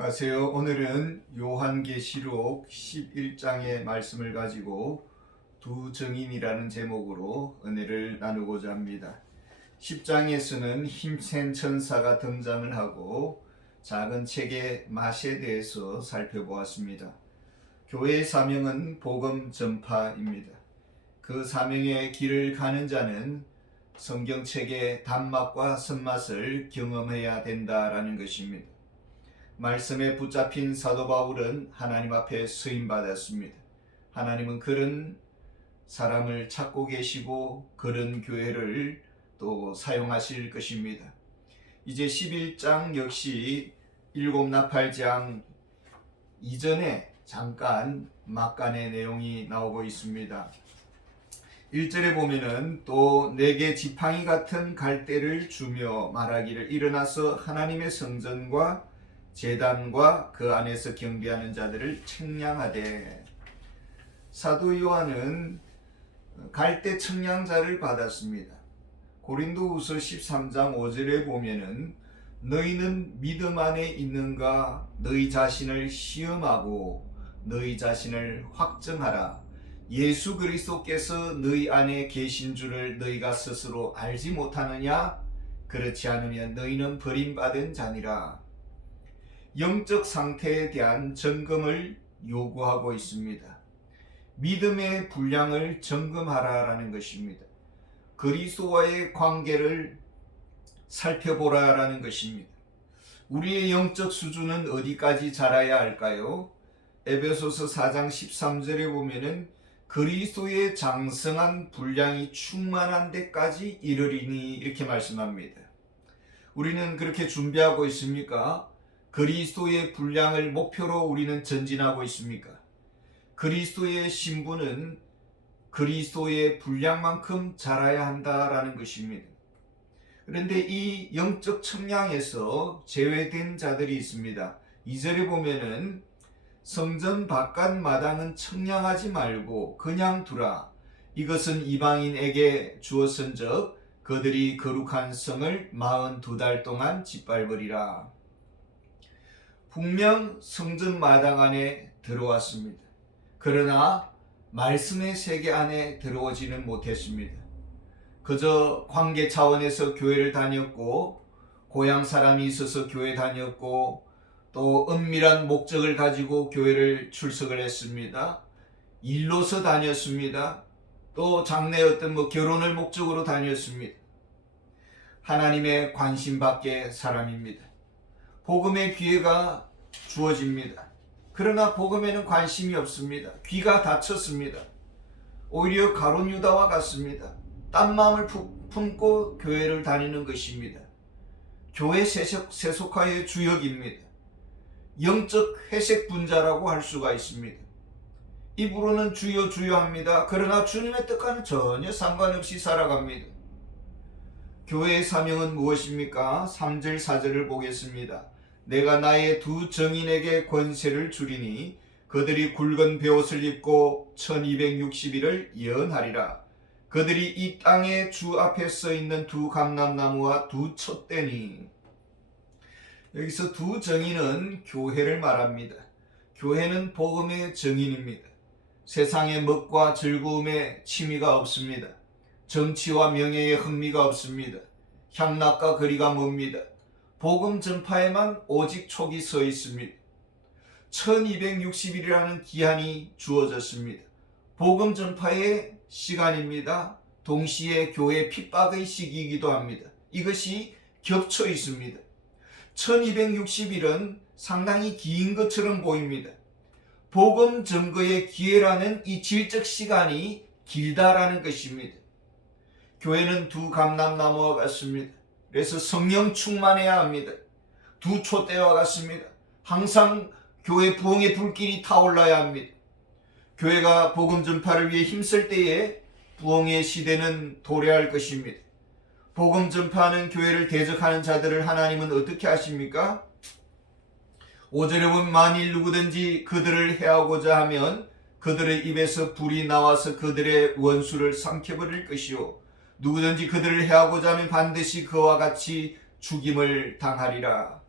안녕하세요. 오늘은 요한계시록 11장의 말씀을 가지고 두 증인이라는 제목으로 은혜를 나누고자 합니다. 10장에서는 힘센 천사가 등장을 하고 작은 책의 맛에 대해서 살펴보았습니다. 교회의 사명은 복음 전파입니다. 그 사명의 길을 가는 자는 성경책의 단맛과 쓴맛을 경험해야 된다라는 것입니다. 말씀에 붙잡힌 사도 바울은 하나님 앞에 쓰임받았습니다. 하나님은 그런 사람을 찾고 계시고 그런 교회를 또 사용하실 것입니다. 이제 11장 역시 일곱 나팔장 이전에 잠깐 막간의 내용이 나오고 있습니다. 1절에 보면은 또 내게 지팡이 같은 갈대를 주며 말하기를 일어나서 하나님의 성전과 제단과 그 안에서 경배하는 자들을 책량하되, 사도 요한은 갈대 책량자를 받았습니다. 고린도후서 13장 5절에 보면은 너희는 믿음 안에 있는가 너희 자신을 시험하고 너희 자신을 확증하라. 예수 그리스도께서 너희 안에 계신 줄을 너희가 스스로 알지 못하느냐? 그렇지 않으면 너희는 버림받은 자니라. 영적 상태에 대한 점검을 요구하고 있습니다. 믿음의 분량을 점검하라라는 것입니다. 그리스도와의 관계를 살펴보라라는 것입니다. 우리의 영적 수준은 어디까지 자라야 할까요? 에베소서 4장 13절에 보면은 그리스도의 장성한 분량이 충만한 데까지 이르리니 이렇게 말씀합니다. 우리는 그렇게 준비하고 있습니까? 그리스도의 분량을 목표로 우리는 전진하고 있습니까? 그리스도의 신분은 그리스도의 분량만큼 자라야 한다라는 것입니다. 그런데 이 영적 청량에서 제외된 자들이 있습니다. 2절에 보면은 성전 바깥 마당은 청량하지 말고 그냥 두라. 이것은 이방인에게 주었은즉 그들이 거룩한 성을 42달 동안 짓밟으리라. 분명 성전 마당 안에 들어왔습니다. 그러나 말씀의 세계 안에 들어오지는 못했습니다. 그저 관계 차원에서 교회를 다녔고, 고향 사람이 있어서 교회 다녔고, 또 은밀한 목적을 가지고 교회를 출석을 했습니다. 일로서 다녔습니다. 또 장래 어떤 결혼을 목적으로 다녔습니다. 하나님의 관심 밖의 사람입니다. 복음의 기회가 주어집니다. 그러나 복음에는 관심이 없습니다. 귀가 닫혔습니다. 오히려 가룟 유다와 같습니다. 딴 마음을 품고 교회를 다니는 것입니다. 교회 세속화의 주역입니다. 영적 회색 분자라고 할 수가 있습니다. 입으로는 주여 주여 합니다. 그러나 주님의 뜻과는 전혀 상관없이 살아갑니다. 교회의 사명은 무엇입니까? 3절 4절을 보겠습니다. 내가 나의 두 정인에게 권세를 주리니 그들이 굵은 베옷을 입고 1260일을 예언하리라. 그들이 이 땅의 주 앞에 서 있는 두 감람나무와 두 촛대니. 여기서 두 정인은 교회를 말합니다. 교회는 복음의 정인입니다. 세상의 먹과 즐거움에 취미가 없습니다. 정치와 명예에 흥미가 없습니다. 향락과 거리가 멉니다. 복음 전파에만 오직 촉이 서 있습니다. 1260일이라는 기한이 주어졌습니다. 복음 전파의 시간입니다. 동시에 교회 핍박의 시기이기도 합니다. 이것이 겹쳐 있습니다. 1260일은 상당히 긴 것처럼 보입니다. 복음 증거의 기회라는 이 질적 시간이 길다라는 것입니다. 교회는 두 감람나무와 같습니다. 그래서 성령 충만해야 합니다. 두 촛대와 같습니다. 항상 교회 부흥의 불길이 타올라야 합니다. 교회가 복음 전파를 위해 힘쓸 때에 부흥의 시대는 도래할 것입니다. 복음 전파하는 교회를 대적하는 자들을 하나님은 어떻게 하십니까? 5절에 보면 만일 누구든지 그들을 해하고자 하면 그들의 입에서 불이 나와서 그들의 원수를 삼켜버릴 것이요 누구든지 그들을 해하고자 하면 반드시 그와 같이 죽임을 당하리라.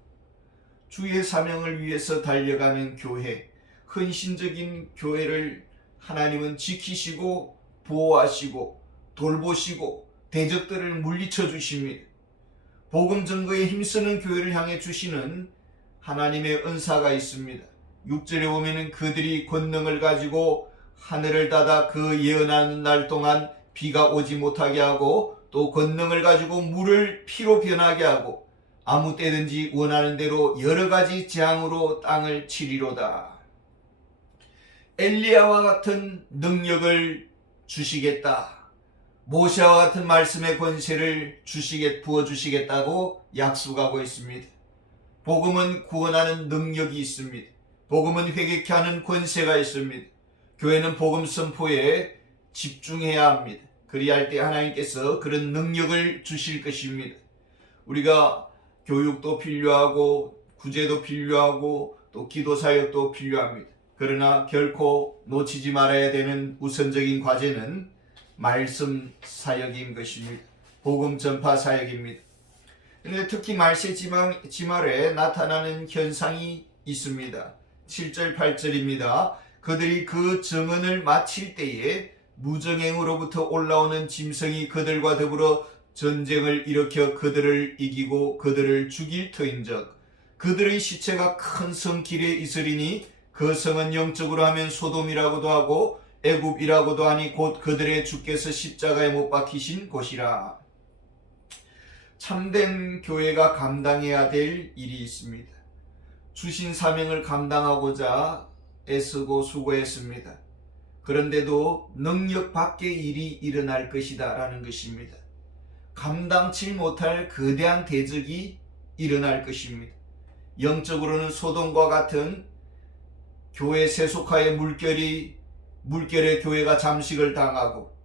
주의 사명을 위해서 달려가는 교회, 헌신적인 교회를 하나님은 지키시고 보호하시고 돌보시고 대적들을 물리쳐 주십니다. 복음 증거에 힘쓰는 교회를 향해 주시는 하나님의 은사가 있습니다. 6절에 보면은 그들이 권능을 가지고 하늘을 닫아 그 예언하는 날 동안 비가 오지 못하게 하고 또 권능을 가지고 물을 피로 변하게 하고 아무 때든지 원하는 대로 여러 가지 재앙으로 땅을 치리로다. 엘리야와 같은 능력을 주시겠다. 모세와 같은 말씀의 권세를 부어주시겠다고 약속하고 있습니다. 복음은 구원하는 능력이 있습니다. 복음은 회개케 하는 권세가 있습니다. 교회는 복음 선포에 집중해야 합니다. 그리할 때 하나님께서 그런 능력을 주실 것입니다. 우리가 교육도 필요하고 구제도 필요하고 또 기도 사역도 필요합니다. 그러나 결코 놓치지 말아야 되는 우선적인 과제는 말씀 사역인 것입니다. 복음 전파 사역입니다. 그런데 특히 말세 지말에 나타나는 현상이 있습니다. 7절 8절입니다. 그들이 그 증언을 마칠 때에 무정행으로부터 올라오는 짐승이 그들과 더불어 전쟁을 일으켜 그들을 이기고 그들을 죽일 터인즉 그들의 시체가 큰 성 길에 있으리니 그 성은 영적으로 하면 소돔이라고도 하고 애굽이라고도 하니 곧 그들의 주께서 십자가에 못 박히신 곳이라. 참된 교회가 감당해야 될 일이 있습니다. 주신 사명을 감당하고자 애쓰고 수고했습니다. 그런데도 능력 밖의 일이 일어날 것이다 라는 것입니다. 감당치 못할 거대한 대적이 일어날 것입니다. 영적으로는 소돔과 같은 교회 세속화의 물결에 교회가 잠식을 당하고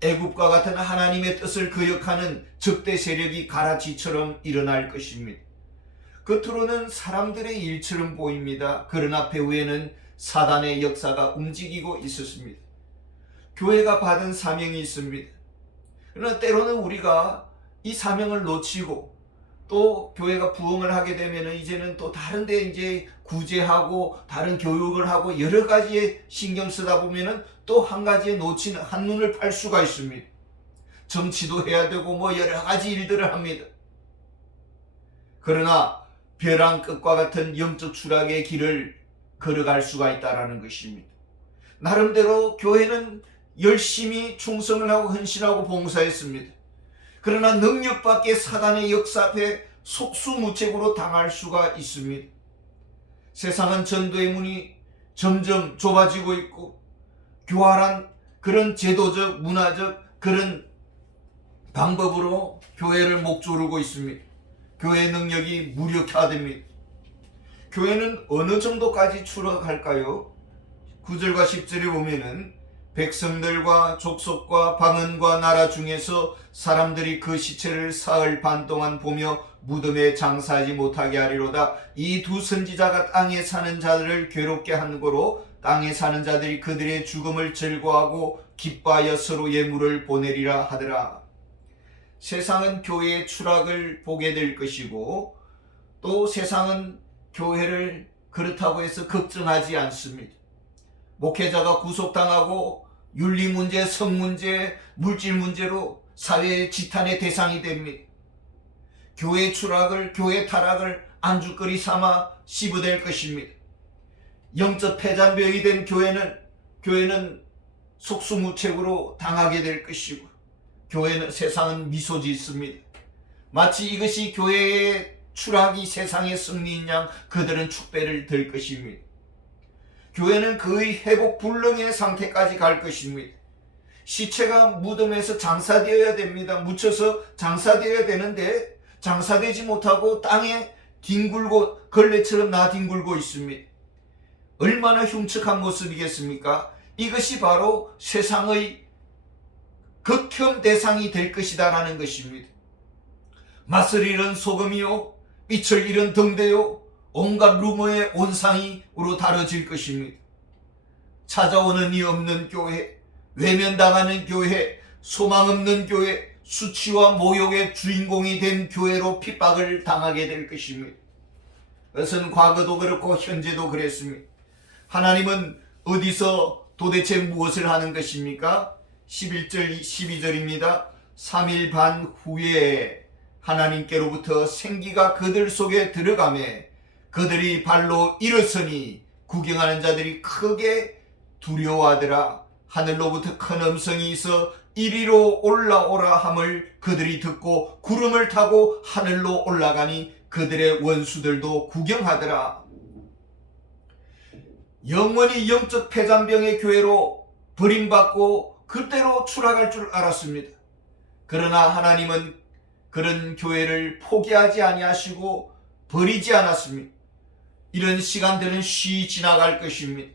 애굽과 같은 하나님의 뜻을 거역하는 적대 세력이 가라지처럼 일어날 것입니다. 겉으로는 사람들의 일처럼 보입니다. 그러나 배후에는 사단의 역사가 움직이고 있었습니다. 교회가 받은 사명이 있습니다. 그러나 때로는 우리가 이 사명을 놓치고 또 교회가 부흥을 하게 되면 이제는 또 다른 데 이제 구제하고 다른 교육을 하고 여러 가지에 신경 쓰다 보면은 또 한 가지에 놓치는 한눈을 팔 수가 있습니다. 정치도 해야 되고 뭐 여러 가지 일들을 합니다. 그러나 벼랑 끝과 같은 영적 추락의 길을 걸어갈 수가 있다라는 것입니다. 나름대로 교회는 열심히 충성을 하고 헌신하고 봉사했습니다. 그러나 능력 밖의 사단의 역사 앞에 속수무책으로 당할 수가 있습니다. 세상은 전도의 문이 점점 좁아지고 있고 교활한 그런 제도적 문화적 그런 방법으로 교회를 목조르고 있습니다. 교회의 능력이 무력화됩니다. 교회는 어느 정도까지 추락할까요? 9절과 10절에 보면은 백성들과 족속과 방언과 나라 중에서 사람들이 그 시체를 사흘 반 동안 보며 무덤에 장사하지 못하게 하리로다. 이 두 선지자가 땅에 사는 자들을 괴롭게 한 거로 땅에 사는 자들이 그들의 죽음을 즐거워하고 기뻐하여 서로 예물을 보내리라 하더라. 세상은 교회의 추락을 보게 될 것이고 또 세상은 교회를 그렇다고 해서 걱정하지 않습니다. 목회자가 구속당하고 윤리 문제, 성 문제, 물질 문제로 사회의 지탄의 대상이 됩니다. 교회 추락을, 교회 타락을 안주거리 삼아 씹어댈 것입니다. 영적 폐잔병이 된 교회는 속수무책으로 당하게 될 것이고 세상은 미소 짓습니다. 마치 이것이 교회의 추락이 세상의 승리인 양 그들은 축배를 들 것입니다. 교회는 거의 회복 불능의 상태까지 갈 것입니다. 시체가 무덤에서 장사되어야 됩니다. 묻혀서 장사되어야 되는데 장사되지 못하고 땅에 뒹굴고 걸레처럼 나뒹굴고 있습니다. 얼마나 흉측한 모습이겠습니까? 이것이 바로 세상의 극혐 대상이 될 것이다 라는 것입니다. 맛을 잃은 소금이요 빛을 잃은 등대요 온갖 루머의 온상이로 다뤄질 것입니다. 찾아오는 이 없는 교회, 외면당하는 교회, 소망 없는 교회, 수치와 모욕의 주인공이 된 교회로 핍박을 당하게 될 것입니다. 그것은 과거도 그렇고 현재도 그랬습니다. 하나님은 어디서 도대체 무엇을 하는 것입니까? 11절 12절입니다. 3일 반 후에 하나님께로부터 생기가 그들 속에 들어가매 그들이 발로 일어서니 구경하는 자들이 크게 두려워하더라. 하늘로부터 큰 음성이 있어 이리로 올라오라 함을 그들이 듣고 구름을 타고 하늘로 올라가니 그들의 원수들도 구경하더라. 영원히 영적 폐잔병의 교회로 버림받고 그때로 추락할 줄 알았습니다. 그러나 하나님은 그런 교회를 포기하지 아니하시고 버리지 않았습니다. 이런 시간들은 쉬 지나갈 것입니다.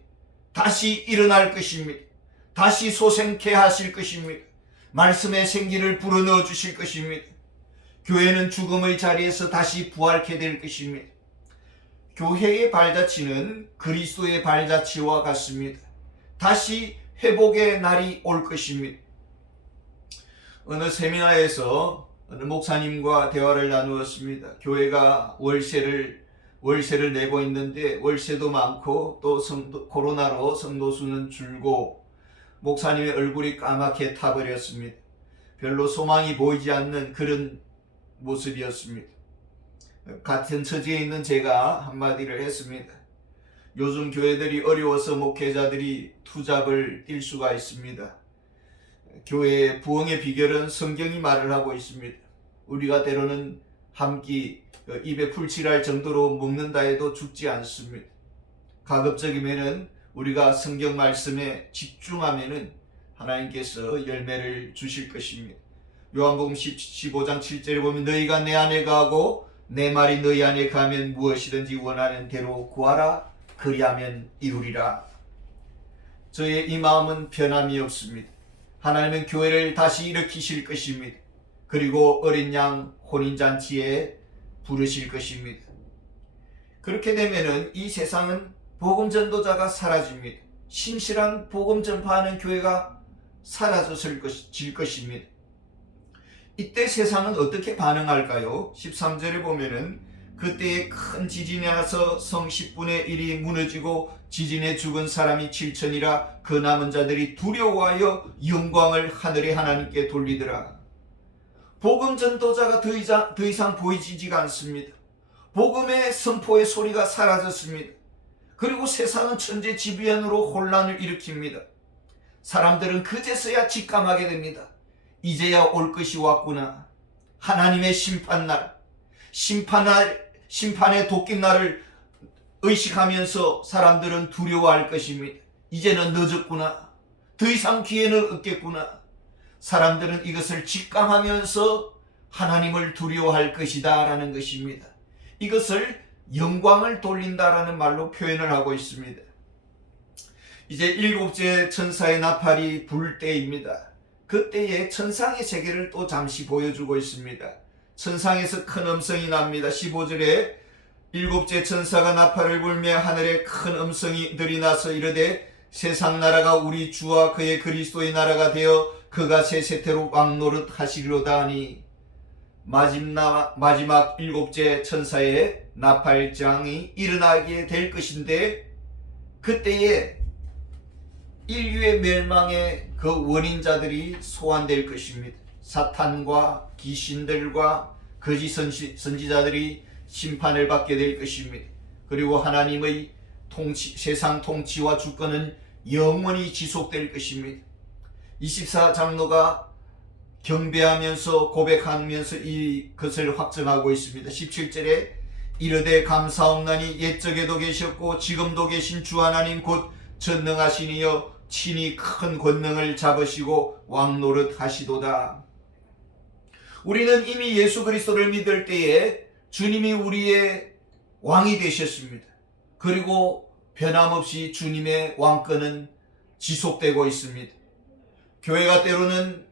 다시 일어날 것입니다. 다시 소생케 하실 것입니다. 말씀의 생기를 불어넣어 주실 것입니다. 교회는 죽음의 자리에서 다시 부활케 될 것입니다. 교회의 발자취는 그리스도의 발자취와 같습니다. 다시 회복의 날이 올 것입니다. 어느 세미나에서 어느 목사님과 대화를 나누었습니다. 교회가 월세를 내고 있는데 월세도 많고 또 코로나로 성도 수는 줄고 목사님의 얼굴이 까맣게 타버렸습니다. 별로 소망이 보이지 않는 그런 모습이었습니다. 같은 처지에 있는 제가 한마디를 했습니다. 요즘 교회들이 어려워서 목회자들이 투잡을 뛸 수가 있습니다. 교회의 부흥의 비결은 성경이 말을 하고 있습니다. 우리가 때로는 한 끼 입에 풀칠할 정도로 먹는다 해도 죽지 않습니다. 가급적이면은 우리가 성경 말씀에 집중하면은 하나님께서 열매를 주실 것입니다. 요한복음 15장 7절에 보면 너희가 내 안에 거하고 내 말이 너희 안에 가면 무엇이든지 원하는 대로 구하라 그리하면 이루리라. 저의 이 마음은 변함이 없습니다. 하나님은 교회를 다시 일으키실 것입니다. 그리고 어린 양 혼인잔치에 부르실 것입니다. 그렇게 되면은 이 세상은 복음 전도자가 사라집니다. 신실한 복음 전파하는 교회가 사라질 것입니다. 이때 세상은 어떻게 반응할까요? 13절에 보면은 그때에 큰 지진이 나서 성 10분의 1이 무너지고 지진에 죽은 사람이 7천이라 그 남은 자들이 두려워하여 영광을 하늘의 하나님께 돌리더라. 복음 전도자가 더 이상 보이지가 않습니다. 복음의 선포의 소리가 사라졌습니다. 그리고 세상은 천재지변으로 혼란을 일으킵니다. 사람들은 그제서야 직감하게 됩니다. 이제야 올 것이 왔구나. 하나님의 심판날, 심판의 도끼날을 의식하면서 사람들은 두려워할 것입니다. 이제는 늦었구나. 더 이상 기회는 없겠구나. 사람들은 이것을 직감하면서 하나님을 두려워할 것이다 라는 것입니다. 이것을 영광을 돌린다라는 말로 표현을 하고 있습니다. 이제 일곱째 천사의 나팔이 불 때입니다. 그때에 천상의 세계를 또 잠시 보여주고 있습니다. 천상에서 큰 음성이 납니다. 15절에 일곱째 천사가 나팔을 불며 하늘에 큰 음성이들이 나서 이르되 세상 나라가 우리 주와 그의 그리스도의 나라가 되어 그가 세세태로 왕노릇 하시리로다 하니 마지막 일곱째 천사의 나팔장이 일어나게 될 것인데 그때에 인류의 멸망의 그 원인자들이 소환될 것입니다. 사탄과 귀신들과 거짓 선지자들이 심판을 받게 될 것입니다. 그리고 하나님의 세상 통치와 주권은 영원히 지속될 것입니다. 24장로가 경배하면서 고백하면서 이것을 확증하고 있습니다. 17절에 이르되 감사옵나니 옛적에도 계셨고 지금도 계신 주 하나님 곧 전능하신 이여 친히 큰 권능을 잡으시고 왕노릇 하시도다. 우리는 이미 예수 그리스도를 믿을 때에 주님이 우리의 왕이 되셨습니다. 그리고 변함없이 주님의 왕권은 지속되고 있습니다. 교회가 때로는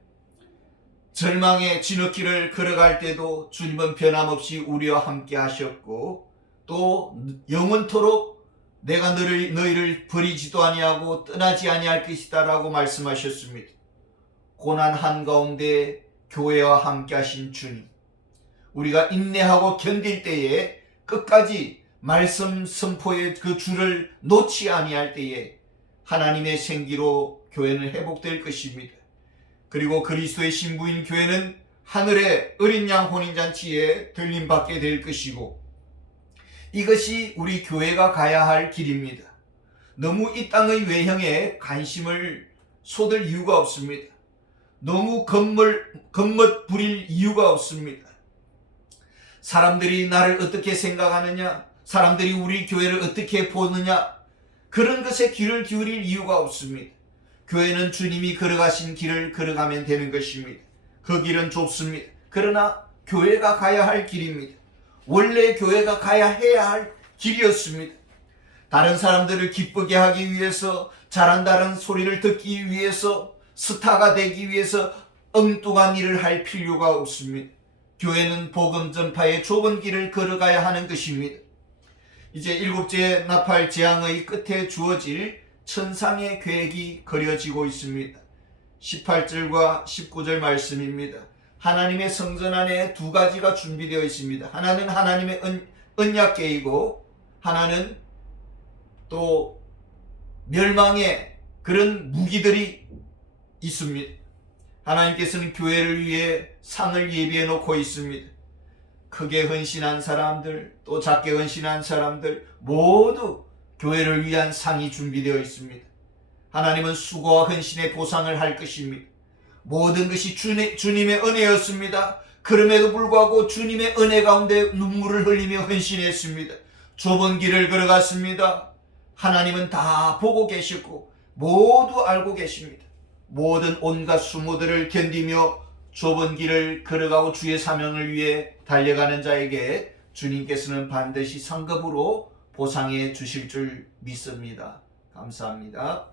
절망의 진흙길을 걸어갈 때도 주님은 변함없이 우리와 함께 하셨고 또 영원토록 내가 너희를 버리지도 아니하고 떠나지 아니할 것이다 라고 말씀하셨습니다. 고난 한가운데 교회와 함께 하신 주님, 우리가 인내하고 견딜 때에 끝까지 말씀 선포의 그 줄을 놓지 아니할 때에 하나님의 생기로 교회는 회복될 것입니다. 그리고 그리스도의 신부인 교회는 하늘의 어린 양 혼인잔치에 들림받게 될 것이고, 이것이 우리 교회가 가야 할 길입니다. 너무 이 땅의 외형에 관심을 쏟을 이유가 없습니다. 너무 겉멋 부릴 이유가 없습니다. 사람들이 나를 어떻게 생각하느냐, 사람들이 우리 교회를 어떻게 보느냐, 그런 것에 귀를 기울일 이유가 없습니다. 교회는 주님이 걸어가신 길을 걸어가면 되는 것입니다. 그 길은 좁습니다. 그러나 교회가 가야 할 길입니다. 원래 교회가 가야 해야 할 길이었습니다. 다른 사람들을 기쁘게 하기 위해서, 잘한다는 소리를 듣기 위해서, 스타가 되기 위해서 엉뚱한 일을 할 필요가 없습니다. 교회는 복음 전파의 좁은 길을 걸어가야 하는 것입니다. 이제 일곱째 나팔 재앙의 끝에 주어질 천상의 계획이 그려지고 있습니다. 18절과 19절 말씀입니다. 하나님의 성전 안에 두 가지가 준비되어 있습니다. 하나는 하나님의 언약궤이고, 하나는 또 멸망의 그런 무기들이 있습니다. 하나님께서는 교회를 위해 상을 예비해 놓고 있습니다. 크게 헌신한 사람들, 또 작게 헌신한 사람들 모두 교회를 위한 상이 준비되어 있습니다. 하나님은 수고와 헌신의 보상을 할 것입니다. 모든 것이 주님의 은혜였습니다. 그럼에도 불구하고 주님의 은혜 가운데 눈물을 흘리며 헌신했습니다. 좁은 길을 걸어갔습니다. 하나님은 다 보고 계시고 모두 알고 계십니다. 모든 온갖 수모들을 견디며 좁은 길을 걸어가고 주의 사명을 위해 달려가는 자에게 주님께서는 반드시 상급으로 보상해 주실 줄 믿습니다. 감사합니다.